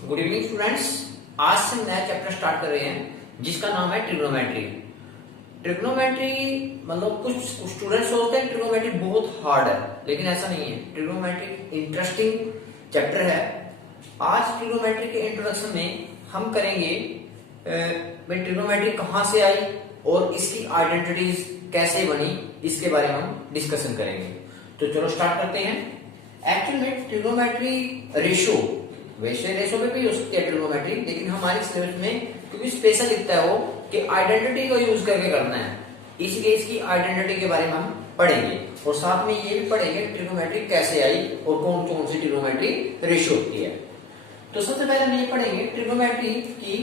Good evening students. आज से नया चैप्टर स्टार्ट कर रहे हैं जिसका नाम है ट्रिग्नोमेट्री। ट्रिग्नोमेट्री मतलब कुछ स्टूडेंट्स सोचते हैं ट्रिग्नोमेट्री बहुत हार्ड है, लेकिन ऐसा नहीं है। ट्रिग्नोमेट्री इंटरेस्टिंग चैप्टर है। आज ट्रिग्नोमेट्री के इंट्रोडक्शन में हम करेंगे ट्रिग्नोमेट्री कहाँ से आई और इसकी आइडेंटिटीज कैसे बनी, इसके बारे में हम डिस्कशन करेंगे। तो चलो स्टार्ट करते हैं। एक्चुअल में ट्रिग्नोमेट्री रेशो, वैसे रेशो में भी हो सकती है ट्रिग्नोमेट्री, लेकिन हमारे सिलेबस में क्योंकि स्पेशल लिखता है वो कि आइडेंटिटी को यूज करके करना है, इसलिए इसकी आइडेंटिटी के बारे में हम पढ़ेंगे और साथ में ये भी पढ़ेंगे ट्रिग्नोमेट्री कैसे आई और कौन कौन सी ट्रिग्नोमेट्री रेशो होती है। तो सबसे पहले हम ये पढ़ेंगे ट्रिग्नोमेट्री की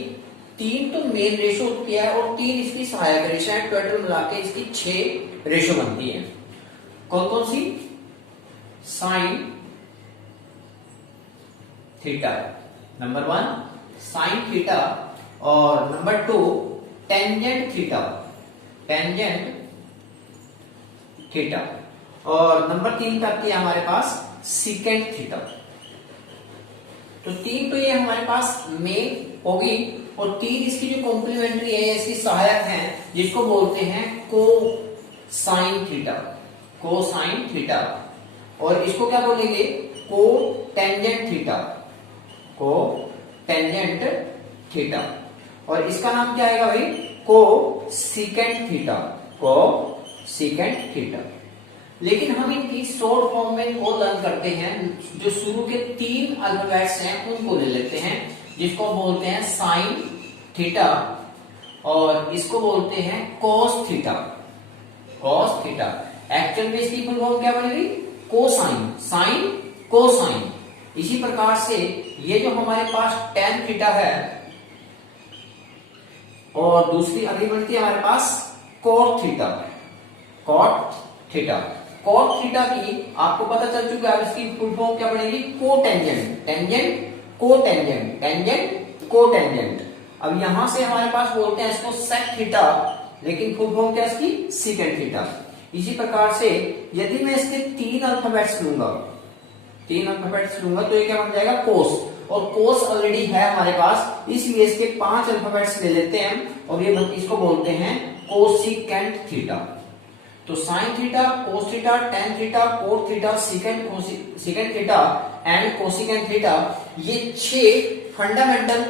तीन तो मेन रेशो होती है और तीन इसकी सहायक रेशो है। टोटल मिला के इसकी 6 रेशो बनती है। कौन कौन सी? Sine theta, number 1 sine theta, और number 2 tangent theta, tangent theta, और नंबर 3 आती है हमारे पास सीकेंट थीटा। तो तीन तो ये हमारे पास मेन होगी और तीन इसकी जो कॉम्प्लीमेंट्री है, इसकी सहायक है, जिसको बोलते हैं को साइन थीटा, को साइन थीटा, और इसको क्या बोलेंगे? को टेंजेंट थीटा, को टेंजेंट थीटा, और इसका नाम क्या आएगा भाई? को सीकेंट थीटा, को सीकेंट थीटा। लेकिन हम इनकी शॉर्ट फॉर्म में वो लर्न करते हैं। जो शुरू के 3 अल्फाबेट्स हैं उनको ले लेते हैं, जिसको बोलते हैं साइन थीटा, और इसको बोलते हैं cos theta, cos theta. Actual में इसकी फुल फॉर्म क्या बनेगी? Cosine, sine cosine. इसी प्रकार से ये जो हमारे पास टेन थीटा है, और दूसरी अगली बनती है हमारे पास cot theta, cot theta. Cot theta की आपको पता चल चुका है, इसकी फुल फॉर्म क्या बनेगी? को टेंजेंट, टेंजेंट को टेंजेंट, टेंजेंट को टेंजेंट। अब यहां से हमारे पास बोलते हैं इसको सेक थीटा, लेकिन फुल फॉर्म क्या इसकी? Secant theta. इसी प्रकार से यदि मैं इसके 3 अल्फाबेट्स लूंगा, 3 अल्फाबेट्स लूंगा, तो ये क्या बन जाएगा? कोस, और कोस ऑलरेडी है हमारे पास, इसलिए इसके 5 अल्फाबेट्स ले लेते हैं और ये इसको बोलते हैं कोसिकेंट थीटा। तो sine theta, cos theta, tan theta, cot theta, secant theta and cosecant theta, ये 6 फंडामेंटल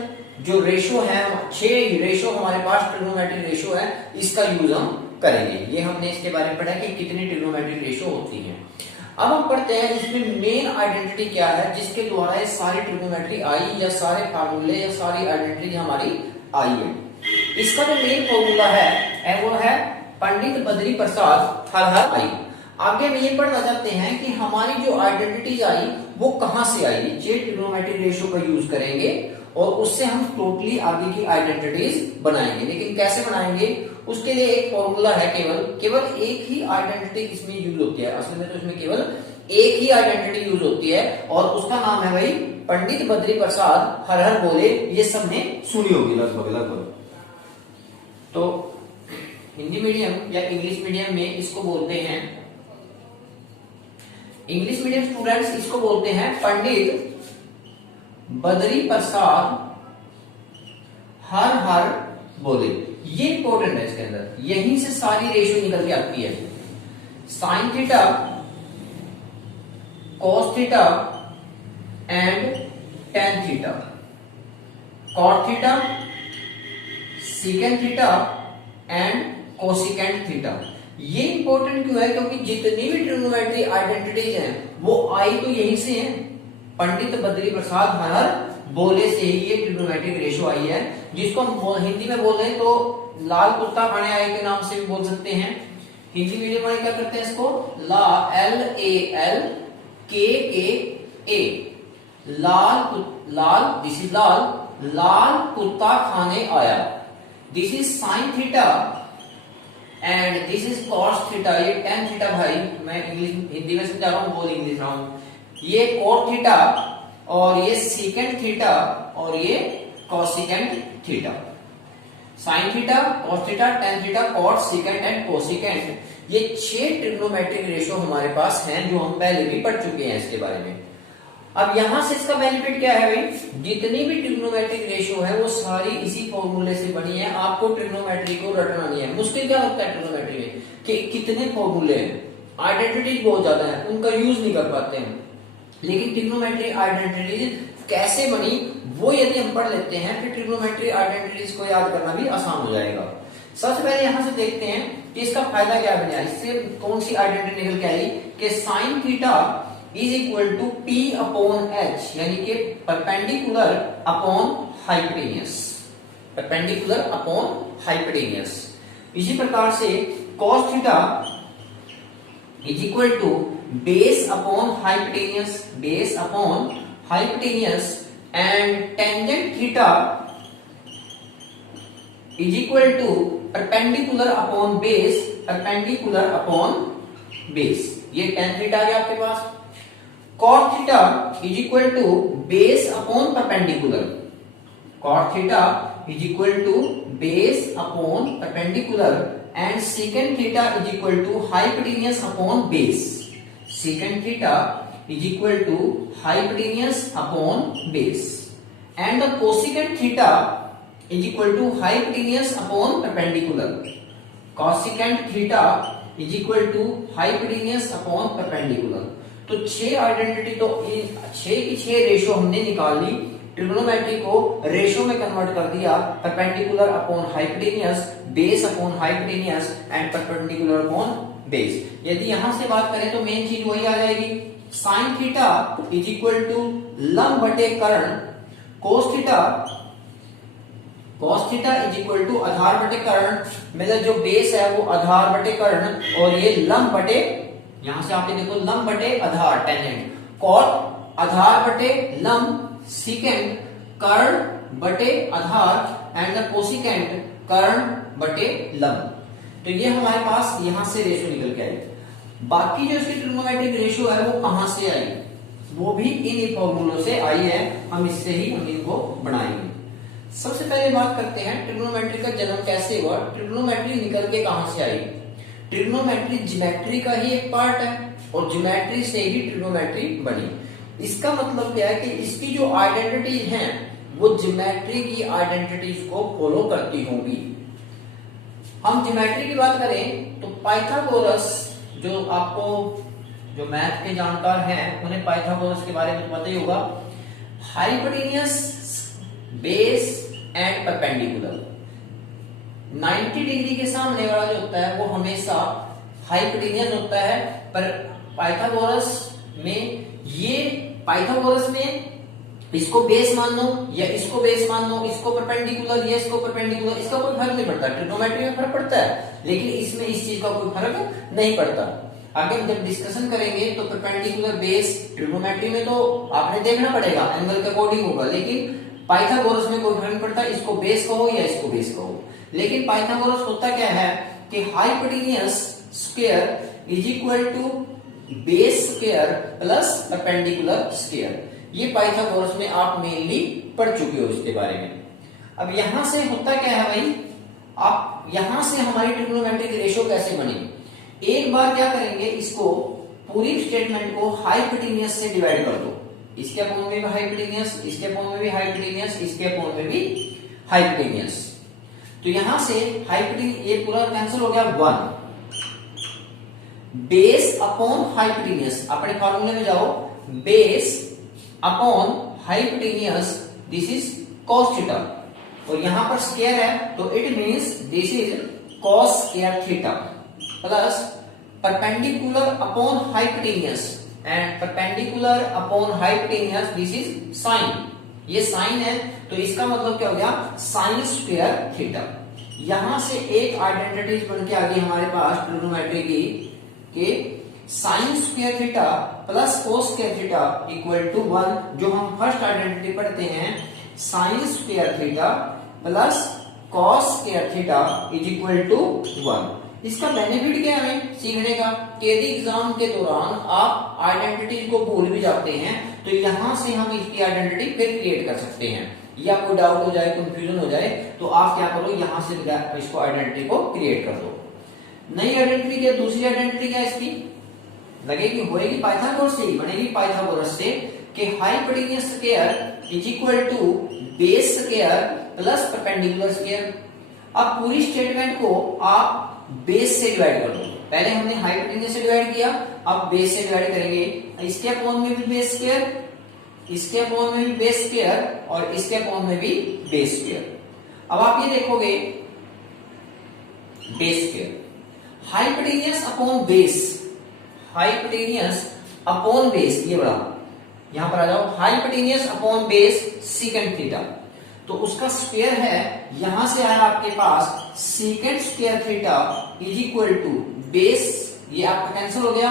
जो रेशो है, 6 रेशो हमारे पास ट्रिग्नोमेट्रिक रेशो है, इसका यूज हम करेंगे। ये हमने इसके बारे में पढ़ा कि कितनी ट्रिग्नोमेट्रिक रेशो होती है। अब हम पढ़ते हैं इसमें मेन आइडेंटिटी क्या है जिसके द्वारा ये सारी ट्रिग्नोमेट्री आई, या सारे फार्मूले या सारी आइडेंटिटी हमारी आई है। इसका जो मेन फॉर्मूला है वो है पंडित बद्री प्रसाद हर हर आई। आगे हम ये पढ़ना चाहते हैं कि हमारी जो आइडेंटिटीज आई वो कहां से आई। ये ट्रिग्नोमेट्रिक रेशो का यूज करेंगे और उससे हम टोटली आगे की आइडेंटिटीज बनाएंगे। लेकिन कैसे बनाएंगे? उसके लिए एक फॉर्मूला है, केवल एक ही आइडेंटिटी इसमें यूज होती है। असल में तो इसमें केवल एक ही आइडेंटिटी यूज होती है और उसका नाम है भाई पंडित बद्री प्रसाद हर हर बोले। ये सबने सुनी होगी लगभग। तो हिंदी मीडियम या इंग्लिश मीडियम में इसको बोलते हैं, इंग्लिश मीडियम स्टूडेंट्स इसको बोलते हैं पंडित बद्री प्रसाद हर हर बोले। ये इंपॉर्टेंट है, इसके अंदर यहीं से सारी रेशियो निकल के आती है। Sine theta, cos theta and tan theta, cot theta, secant theta and cosecant theta. ये इंपॉर्टेंट क्यों है? क्योंकि जितनी भी ट्रिग्नोमेट्री आइडेंटिटीज हैं वो आई तो यहीं से हैं, पंडित बद्री प्रसाद हर हर बोले से ही ये ट्रिग्नोमेट्रिक रेशो आई है, जिसको हम हिंदी में बोल रहे हैं तो लाल कुत्ता खाने आए के नाम से भी बोल सकते हैं। हिंदी मीडियम वाले क्या करते हैं इसको? LALKKA, लाल, दिस इज लाल कुत्ता खाने आया। This is sine theta and this is cos theta. ये टेन थीटा भाई, मैं इंग्लिश हिंदी में समझा रहा हूँ, बोल इंग्लिश रहा हूँ। ये कोट थीटा और ये सीकेंट थीटा और ये cosecant theta. Sine theta, cos theta, tan theta, cot, secant and cosecant, ये 6 ट्रिग्नोमेट्रिक रेशो हमारे पास हैं जो हम पहले भी पढ़ चुके हैं इसके बारे में। अब यहां से इसका बेनिफिट क्या है भाई, जितनी भी ट्रिग्नोमेट्रिक रेशियो है वो सारी इसी फॉर्मूले से बनी है। आपको ट्रिग्नोमेट्री को रटना नहीं है। मुश्किल क्या लगता है ट्रिग्नोमेट्री में कि कितने फॉर्मूले हैं, आइडेंटिटीज बहुत ज्यादा है, उनका यूज नहीं कर पाते हैं। लेकिन ट्रिग्नोमेट्री आइडेंटिटीज कैसे बनी वो यदि हम पढ़ लेते हैं फिर ट्रिग्नोमेट्री आइडेंटिटीज को याद करना भी आसान हो जाएगा। सबसे पहले यहां से देखते हैं कि इसका फायदा क्या बना, इससे कौन सी आइडेंटिटी निकल के आई कि sine theta is equal to P upon H, यानी कि perpendicular upon hypotenuse, perpendicular upon hypotenuse. इसी प्रकार से cos theta is equal to base upon hypotenuse, base upon hypotenuse, and tangent theta is equal to perpendicular upon base, perpendicular upon base. ये tan theta है आपके पास। cot theta is equal to base upon perpendicular, cot theta is equal to base upon perpendicular, and second theta is equal to hypotenuse upon base, secant theta is equal to hypotenuse upon base, and the cosecant theta is equal to hypotenuse upon perpendicular, cosecant theta is equal to hypotenuse upon perpendicular. तो 6 identity, तो 6 की 6 ratio हमने निकाल ली, trigonometry को ratio में convert कर दिया, perpendicular upon hypotenuse, base upon hypotenuse, and perpendicular upon base. यदि यहां से बात करें तो मेन चीज वही आ जाएगी, sine theta is equal to लंब बटे कर्ण, cos theta, cos theta is equal to आधार बटे कर्ण, मतलब जो बेस है वो आधार बटे कर्ण, और ये लंब बटे, यहां से आप देखो लंब बटे आधार टेंजेंट, cot आधार बटे लंब, सेकेंड कर्ण बटे आधार, एंड द कोसेकेंट कर्ण बटे लंब। तो ये हमारे पास यहां से रेशियो निकल के आई। बाकी जो इसकी ट्रिग्नोमेट्रिक रेशियो है वो कहां से आई, वो भी इन फॉर्मूलों से आई है, हम इससे ही हम इनको बनाएंगे। सबसे पहले बात करते हैं ट्रिग्नोमेट्री का जन्म कैसे हुआ, ट्रिग्नोमेट्री निकल के कहां से आई। ट्रिग्नोमेट्री ज्योमेट्री का ही एक पार्ट है, और ज्योमेट्री से ही ट्रिग्नोमेट्री बनी। इसका मतलब क्या है कि इसकी जो आइडेंटिटी है वो ज्योमेट्री की आइडेंटिटीज को फॉलो करती होंगी। हम ज्योमेट्री की बात करें तो पाइथागोरस, जो आपको जो मैथ के जानकार हैं उन्हें पाइथागोरस के बारे में तो पता ही होगा, hypotenuse, base and perpendicular, 90 degree के सामने वाला जो होता है वो हमेशा हाइपोटेन्यूस होता है। पर पाइथागोरस में, ये पाइथागोरस में इसको बेस मान लो या इसको बेस मान लो, इसको परपेंडिकुलर या इसको परपेंडिकुलर, इसका कोई फर्क नहीं पड़ता। ट्रिग्नोमेट्री में फर्क पड़ता है, लेकिन इसमें इस चीज का कोई फर्क नहीं पड़ता। आगे जब डिस्कशन करेंगे तो परपेंडिकुलर बेस ट्रिग्नोमेट्री में तो आपने देखना पड़ेगा, एंगल के अकॉर्डिंग होगा, लेकिन पाइथागोरस में कोई फर्क नहीं पड़ता, इसको बेस कहो या इसको बेस कहो। लेकिन पाइथागोरस होता क्या है कि hypotenuse square is equal to base square plus perpendicular square. ये पाइथागोरस में आप मेनली पढ़ चुके हो इसके बारे में। अब यहां से होता क्या है भाई, आप यहां से हमारी ट्रिग्नोमेट्रिक रेशियो कैसे बनी, एक बार क्या करेंगे, इसको पूरी स्टेटमेंट को हाइपोटेन्यूस से डिवाइड कर दो, इसके अपोन में भी हाइपोटेन्यूस, इसके अपोन में भी हाइपोटेन्यूस, इसके अपोन में भी हाइपोटेन्यूस। तो यहां से हाइपोटेन्यूस ये पूरा कैंसिल हो गया, 1 बेस अपॉन हाइपोटेन्यूस, अपने फार्मूले में जाओ, base upon hypotenuse, this is cos theta, और यहां पर स्क्वायर है तो it means this is cos square theta, plus perpendicular upon hypotenuse, and perpendicular upon hypotenuse this is sine, ये साइन है तो इसका मतलब क्या हो गया, साइन स्क्वायर थीटा। यहां से एक आइडेंटिटी बन के आ गई हमारे पास ट्रिग्नोमेट्री की कि sine square theta plus cos square theta equal to 1, जो हम फर्स्ट आइडेंटिटी पढ़ते हैं, sine square theta plus cos square theta is equal to 1। इसका बेनिफिट क्या है सीखने का, कि यदि एग्जाम के दौरान आप आइडेंटिटी को भूल भी जाते हैं तो यहां से हम इसकी आइडेंटिटी फिर क्रिएट कर सकते हैं, या कोई डाउट हो जाए, कंफ्यूजन हो जाए तो आप क्या करो, यहां से इसको आइडेंटिटी को क्रिएट कर दो। नई आइडेंटिटी क्या, दूसरी आइडेंटिटी क्या इसकी लगेगी, होएगी पाइथागोरस से ही, बनेगी पाइथागोरस से, कि hypotenuse square is equal to base square plus perpendicular square. अब पूरी स्टेटमेंट को आप बेस से डिवाइड कर दो। पहले हमने हाइपोटेन्यूज से डिवाइड किया, अब बेस से डिवाइड करेंगे। इसके अपॉन में भी बेस स्क्वायर, इसके अपॉन में भी बेस स्क्वायर और इसके अपॉन में भी बेस स्क्वायर। अब आप ये देखोगे base square, hypotenuse upon base, hypotenuse upon base, ये बड़ा यहां पर आ जाओ, hypotenuse upon base secant theta, तो उसका स्क्वायर है, यहां से आया आपके पास secant square theta is equal to base, ये आपका कैंसिल हो गया,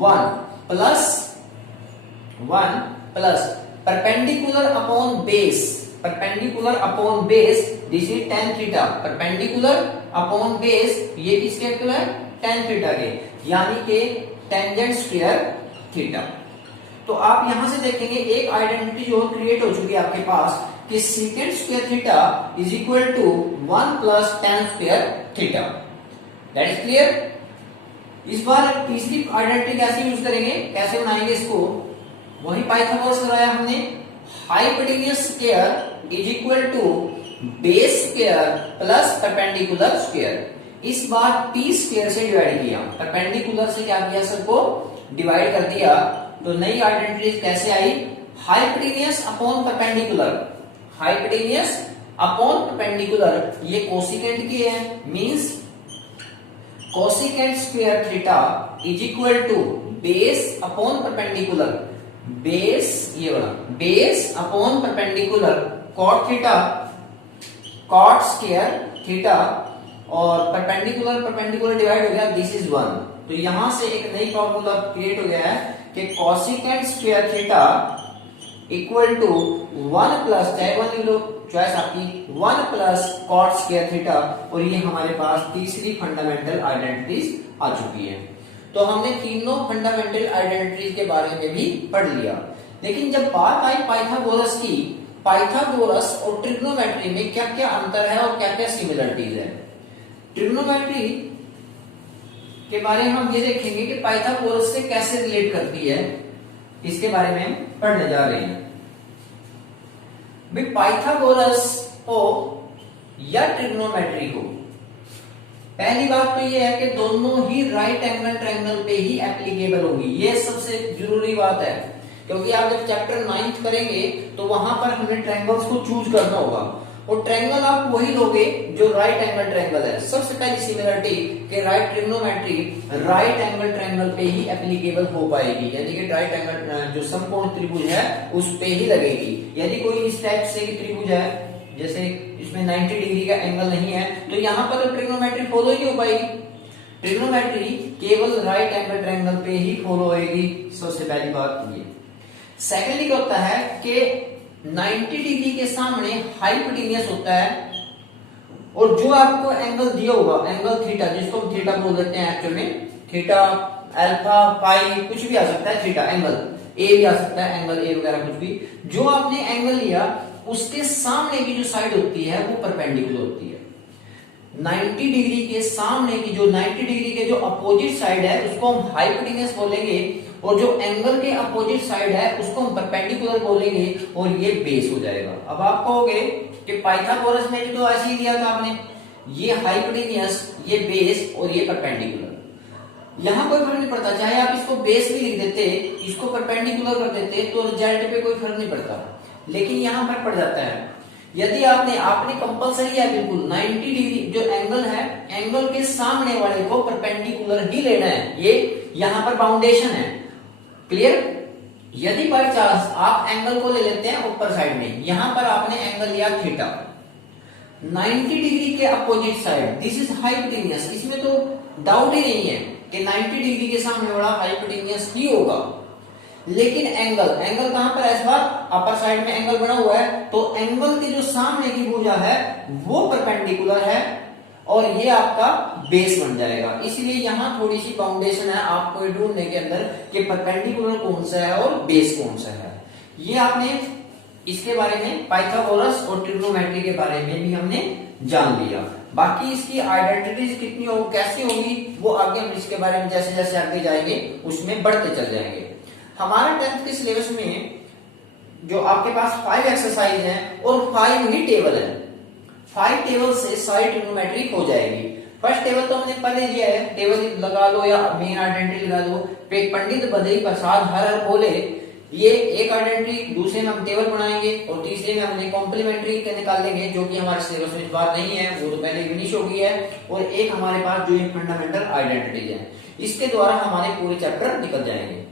1 plus perpendicular upon base, perpendicular upon base this is tan theta, perpendicular upon base ये किसके इक्वल है, tan थीटा के, यानी कि टेंजेंट स्क्वायर थीटा। तो आप यहां से देखेंगे एक आइडेंटिटी जो क्रिएट हो चुकी है आपके पास कि secant square theta is equal to 1 plus tan square theta. That is clear. इस बार तीसरी आइडेंटिटी कैसे यूज करेंगे, कैसे बनाएंगे इसको, वही पाइथागोरस लगाया हमने, hypotenuse square is equal to base square plus perpendicular square. इस बार p स्क्वायर से डिवाइड किया, परपेंडिकुलर से क्या किया, सबको डिवाइड कर दिया, तो नई आइडेंटिटी कैसे आई, hypotenuse upon perpendicular, hypotenuse upon perpendicular, ये कोसिकेंट की है, means cosecant square theta is equal to base upon perpendicular, base ये वाला, base upon perpendicular cot theta, cot square theta, और परपेंडिकुलर परपेंडिकुलर डिवाइड हो गया, दिस इज 1। तो यहां से एक नई फॉर्मूला क्रिएट हो गया है कि cosecant square theta equal to 1 plus, चाहे 1 लिख लो, चॉइस आपकी, 1 प्लस कॉट स्क्वायर थीटा, और ये हमारे पास तीसरी फंडामेंटल आइडेंटिटीज आ चुकी है। तो हमने तीनों फंडामेंटल आइडेंटिटीज के बारे में भी पढ़ लिया। लेकिन जब बात आई पाइथागोरस की, पाइथागोरस और ट्रिग्नोमेट्री में क्या क्या अंतर है और क्या क्या सिमिलरिटीज है। ट्रिग्नोमेट्री के बारे में हम ये देखेंगे कि पाइथागोरस से कैसे रिलेट करती है, इसके बारे में हम पढ़ने जा रहे हैं। भाई पाइथागोरस हो या ट्रिग्नोमेट्री हो, पहली बात तो ये है कि दोनों ही राइट एंगल ट्रायंगल पे ही एप्लीकेबल होगी, ये सबसे जरूरी बात है, क्योंकि आप जब चैप्टर 9th करेंगे तो वहां पर हमें ट्रायंगल्स को चूज करना होगा, और ट्रायंगल आप वही लोगे जो राइट एंगल ट्रायंगल है। सबसे पहली सिमिलरिटी कि right trigonometry right angle triangle पे ही एप्लीकेबल हो पाएगी, यानी कि राइट एंगल जो समकोण त्रिभुज है उस पे ही लगेगी। यदि कोई इस टाइप से त्रिभुज है, जैसे इसमें 90 डिग्री का एंगल नहीं है, तो यहाँ पर तो ट्रिग्नोमेट्री फॉलो ही नहीं हो पाएगी। ट्रिग्नोमेट्री केवल राइट एंगल ट्रायंगल पे ही फॉलो होएगी, सबसे पहली बात ये। सेकेंडली क्या होता है कि 90 डिग्री के सामने हाइपोटेन्यूज होता है, और जो आपको एंगल दिया होगा, एंगल थीटा, जिसको हम थीटा बोल देते हैं एक्चुअल में, थीटा अल्फा पाई कुछ भी आ सकता है, थीटा एंगल ए भी आ सकता है, एंगल ए वगैरह कुछ भी, जो आपने एंगल लिया उसके सामने की जो साइड होती है वो परपेंडिकुलर होती है। 90 डिग्री के सामने की जो 90 डिग्री के जो अपोजिट साइड है उसको हम हाइपोटेन्यूज बोलेंगे, और जो एंगल के अपोजिट साइड है उसको हम परपेंडिकुलर बोलेंगे, और ये बेस हो जाएगा। अब आप कहोगे कि पाइथागोरस में भी तो ऐसे ही दिया था आपने, ये हाइपोटेन्यूज, ये बेस और ये परपेंडिकुलर। यहां कोई फर्क नहीं पड़ता, चाहे आप इसको बेस भी लिख देते, इसको परपेंडिकुलर कर देते, तो रिजल्ट पे कोई फर्क नहीं पड़ता, लेकिन यहां फर्क पड़ जाता है। यदि आपने कंपलसरी है बिल्कुल 90 डिग्री जो एंगल है, एंगल के सामने वाले को परपेंडिकुलर ही लेना है, ये यहां पर बाउंडेशन है। क्लियर। यदि बाय चांस आप एंगल को ले लेते हैं ऊपर साइड में, यहां पर आपने एंगल लिया थीटा, 90 डिग्री के opposite side, this is hypotenuse, इसमें तो डाउट ही नहीं है कि 90 डिग्री के सामने वाला हाइपोटेन्यूज ही होगा। लेकिन एंगल कहां पर है, इस बार अपर साइड में एंगल बना हुआ है, तो एंगल की जो सामने की भुजा है वो परपेंडिकुलर है, और ये आपका बेस बन जाएगा। इसलिए यहां थोड़ी सी बाउंडेशन है आपको ढूंढने के अंदर कि परपेंडिकुलर कौन सा है और बेस कौन सा है। ये आपने इसके बारे में पाइथागोरस और ट्रिग्नोमेट्री के बारे में भी हमने जान लिया। बाकी इसकी आइडेंटिटीज कितनी हो, कैसी होगी, वो आगे हम इसके बारे में जैसे जैसे आगे जाएंगे उसमें बढ़ते चल जाएंगे। हमारे 10th के सिलेबस में जो आपके पास 5 एक्सरसाइज हैं और 5 ही टेबल है, 5 टेबल से सारी ट्रिग्नोमेट्री हो जाएगी। फर्स्ट टेबल तो हमने पहले दिया है, टेबल लगा लो या मेन आइडेंटिटी लगा दो। पंडित बद्री प्रसाद हर हर बोले, ये एक आइडेंटिटी, दूसरे में हम टेबल बनाएंगे और तीसरे में हमने कॉम्प्लीमेंट्री के निकाल लेंगे, जो कि हमारे सिलेबस में इस बार नहीं है, वो तो पहले फिनिश हो गई है। और एक हमारे पास जो ये फंडामेंटल आइडेंटिटीज है, इसके द्वारा हमारे पूरे चैप्टर निकल जाएंगे।